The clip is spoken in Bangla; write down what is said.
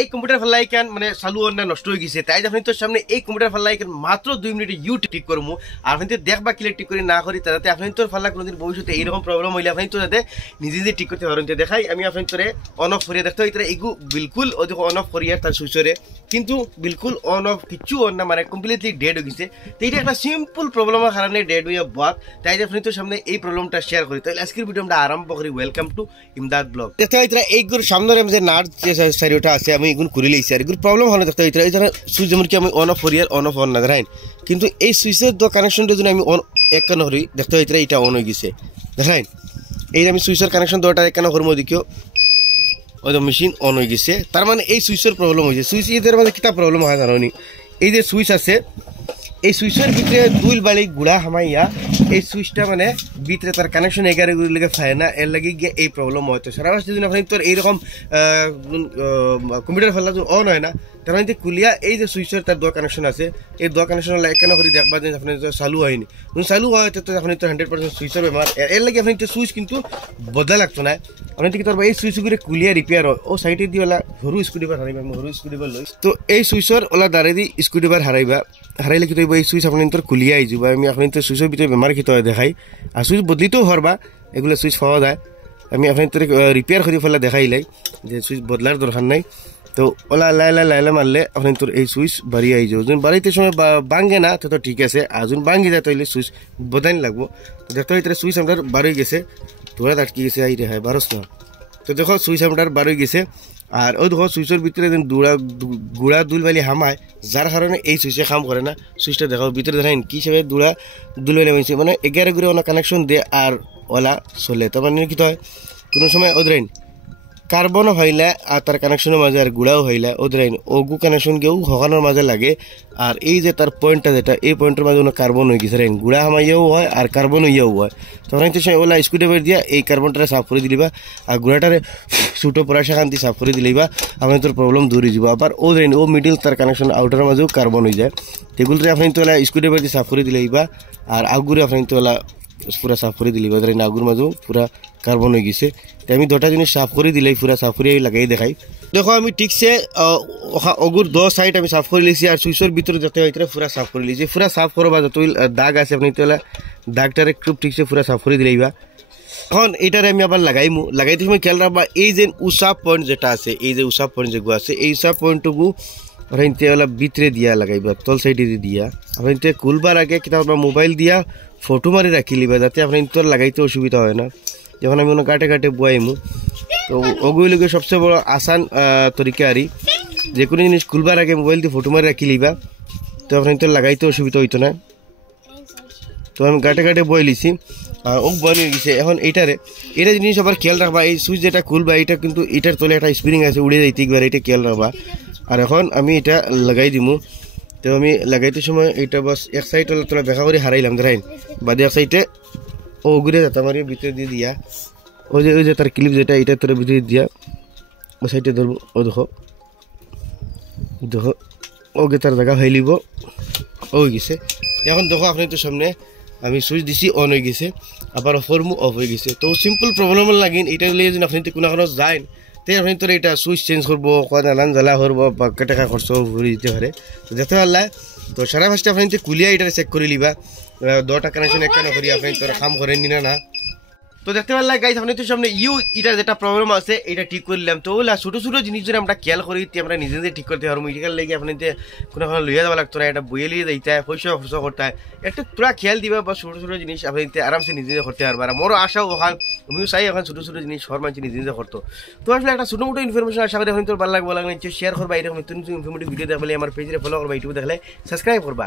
এই কম্পিউটার ফেলাই কেন মানে চালু না নষ্ট হয়ে গেছে তাই আপনি তোর সামনে এই কম্পিউটার ফেলাই কেন মাত্র 2 মিনিটে ঠিক করবো আর আপনি দেখবা ক্লিয়ার ঠিক করে না করি তাতে আপনি তোর ফাল্লা কোনোদিন ভবিষ্যতে এইরকম প্রবলেম হইলে আপনি তো যাতে নিজে নিজে ঠিক করতে পারেন। দেখাই আমি আপনি তোরে অন অফ করিয়া দেখতে এটা এগু বিলকুল ওদিকে অন অফ করিয়া তার সুইচরে কিন্তু বিলকুল অন অফ কিছু অন না মানে কমপ্লিটলি ডেড হয়ে গেছে। তো এটা একটা সিম্পল প্রবলেমের কারণে ডেড হয়ে বাক তাই আপনি তোর সামনে এই প্রবলেমটা শেয়ার করি। তাহলে আজকের ভিডিও আমরা আরম্ভ করি। Welcome to Imdad blog. দেখতে এটা এইগুর সামনে যে নাট যে সারিওটা আছে আমি এগুলো করে লইছি আর এগুলো প্রবলেম হলো দেখতে এটা এই সুইচ যেমন কি আমি অন অফ করি আর অন অফ অন না দেখাইন কিন্তু এই সুইচের দ কানেকশনটা যদি আমি অন এক কান করি দেখতে এটা অন হয়ে গেছে দেখাইন এই আমি সুইচের কানেকশন দুটা এক কান করবো দেখিও ওই মেশিন অন হয়ে গেছে তার মানে এই সুইচের প্রবলেম হয়েছে। সুইচ এদের মানে কিতা প্রবলেম হয় জানো নি এই যে সুইচ আছে এই সুইচের ভিতরে দুই বাড়ি গুড়া হামাইয়া এই সুইচটা মানে ভিতরে তার কানেকশন এগারোগুলি লেগে পায় না এর লাগে গিয়ে এই প্রবলেম হয়। তো সারা মাস যদি আপনি তোর এইরকম কম্পিউটার ফেলা অন হয় না তার মানে কুলিয়া এই যে সুইচের তার দোয়া কানেকশন আছে এই দোয়া কানেকশন এক কেন করে দেখবা যে আপনি চালু হয়নি চালু হয় তো আপনি তো 100% সুইচের ব্যবহার এর লাগে আপনি তো সুইচ কিন্তু বদলা লাগতো না আপনি কি তোর এই সুইচগুলো কুলিয়া রিপেয়ার হয় ও সাইডে দিয়ে ওলা সরু স্কুটিবার হারাইবা সরু স্কুটিবার লই তো এই সুইচর ওলা দাঁড়িয়ে দি স্কুটিবার হারাইলে কি এই সুইচ আপনি তোর কুলিয়া আই যাবা আমি আপনি তো সুইচের ভিতরে বেমার কি দেখাই আর সুইচ বদলিতেও হরবা এগুলো সুইচ পাওয়া যায় আমি আপনি তোর রিপেয়ার করে ফেলা দেখাইলাই যে সুইচ বদলার দরকার নাই। তো ওলা লাইলা মারলে আপনি তোর এই সুইচ বাড়ি আই যাও যখন বাড়িতে সময় ভাঙে না তো ঠিক আছে আর যখন ভাঙি যায় তাহলে সুইচ বদলাইন লাগবো। তো দেখতে হয় সুইচ আপনার বার হয়ে গেছে তোরা আটকে গেছে আই রে হয় 12 না। তো দেখো সুইচ আপনার বার হয়ে গেছে আর ওই দেখো সুইচের ভিতরে গুড়া দুলবালি হামায় যার কারণে এই সুইচে কাম করে না। সুইচটা দেখো ভিতরে দেখাইন কি হিসাবে দুলবালি হয়েছে মানে 11 গুড়ে ওনা কানেকশন দিয়ে আর ওলা চলে তার মানে কি হয় কোনো সময় ওদরাইন কার্বনও হইলে আর তার কানেকশনের মাঝে আর গুড়াও হইলে ওদরাইন ওগু কানেকশন গেও হকানোর মাঝে লাগে আর এই যে তার পয়েন্টটা যেটা এই পয়েন্টের মাঝে কার্বন হয়ে গেছে রাইন গুড়া হামাইয়াও হয় আর কার্বন হইয়াও হয় তখন ওলা স্কুটিবার দিয়া এই কার্বনটা সাফ করে দিলিবা আর গুড়াটারে ছুটো পড়াশা খান্তি সাফ করে দিলেইবা আপনি তোর প্রবলেম দূর হয়ে যাব। আবার ও রাইন ও মিডিল তার কানেকশন আউটারের মাঝেও কার্বন হয়ে যায় এগুলোতে আপনি তো ওলা স্কুটিবার দিয়ে সাফ করে দিলেইবা আর আগুরে আপনি তো ওলা পুরা সাফ করে দিলেইবা ধরেন আগুর মাঝেও পুরা কার্বন হয়ে গেছে। আমি দুটা জিনিস সাফ করে দিলেই পুরা সাফ করে লাগাই দেখাই দেখো আমি ঠিকছে অগুর 10 সাইড আমি সাফ করে লিছি আর সুইচের ভিতরে যত হইতরে পুরা সাফ করে লিছি পুরা সাফ করবা যত দাগ আছে আপনি তাহলে দাগটারে একটু ঠিকছে পুরা সাফ করে দিলেইবা। এখন এটারে আমি আবার লাগাইতে সময় খেয়াল রাখবা এই যে উষা পয়েন্ট যেটা আছে এই যে উষা পয়েন্ট যেগুলো আছে এই উষা পয়েন্টটুকু আপনি ভিতরে দিয়া লাগাইবা তল সাইডে দিয়া আপনি খুলবার আগে কিনা মোবাইল দিয়া ফটো মারি রাখি লিবা যাতে আপনি তোর লাগাইতে অসুবিধা হয় না। যখন আমি কাটে কাটে বুয়াইমু তো ওগুলোকে সবচেয়ে বড় আসান তরিকা আরি যে কোনো জিনিস খুলবার আগে মোবাইল দিয়ে ফটো মারি রাখি লিবা তো আপনি তোর লাগাইতে অসুবিধা হইতো না। তো আমি কাটে কাটে বই লিছি আর ও বই নিয়ে গেছে। এখন এটা জিনিস আবার খেয়াল রাখবা এই সুইচ যেটা খুলবা এটা কিন্তু এটার তলে একটা স্প্রিং আছে উড়ে যাইতে একবার এটা খেয়াল রাখবা। আর এখন আমি এটা লাগাই দিমু তো আমি লাগাইতে সময় এটা বাস এক সাইড তোলা দেখা করে হারাইলাম ধরাইন বাদে এক সাইডে ও ঘুরে যেতে আমার ভিতরে দিয়ে দিয়া ওই যে তার ক্লিপ যেটা এটা তোর ভিতরে দিয়া ও সাইডে ধরবো ও দেখো ওকে তার জায়গা হয়ে লিব ও গেছে। এখন দেখো আপনি তো সামনে আমি সুইচ দিছি অন হয়ে গেছে আবার ফরমু অফ হয়ে গেছে। তো সিম্পল প্রবলেম লাগিন এটা লিয়ে যদি আপনি কোনো কোনো যায় তাই আপনি তোর এটা সুইচ চেঞ্জ করবো নানান জ্বালা করবো বা টাকা খরচ ঘুরে দিতে পারে। তো দেখতে পারলা তো সারা ফার্স্টে আপনি কুলিয়া এটা চেক করে লিবা দুটা কানেকশন একখানে করি আপনি তোর কাম করেন নি না। তো দেখতে পারলা গাইস আপনি তো সামনে এটা যেটা প্রবলেম আছে এটা ঠিক করলাম। তো ওলা ছোটো ছোটো জিনিস যদি আমরা খেয়াল করি আমরা নিজে নিজে ঠিক করতে পারবো এটার লেগে আপনি কোনো লইয়া যাওয়া লাগতো না এটা বইয়ে লিয়ে যাইতে হয় পয়সা খরচ করতে হয় একটা তোরা খেয়াল দিবা বা ছোটো ছোটো জিনিস আপনি আরামসে নিজে নিজে করতে পারবো। আর মোরও আশাও ওখান আমিও চাই এখন ছোটো ছোটো জিনিস সর মানুষ নিজে নিজে করতো। তো আসলে একটা ছোটো মোটো ইনফরমেশন আশা করি এখন তোর ভালো লাগবে শেয়ার করবা এরকম নতুন নতুন ইনফরমেটিভ ভিডিও দেখলে আমার পেজে ফলো করবা ইউটিউবে দেখলে সাবস্ক্রাইব করবা।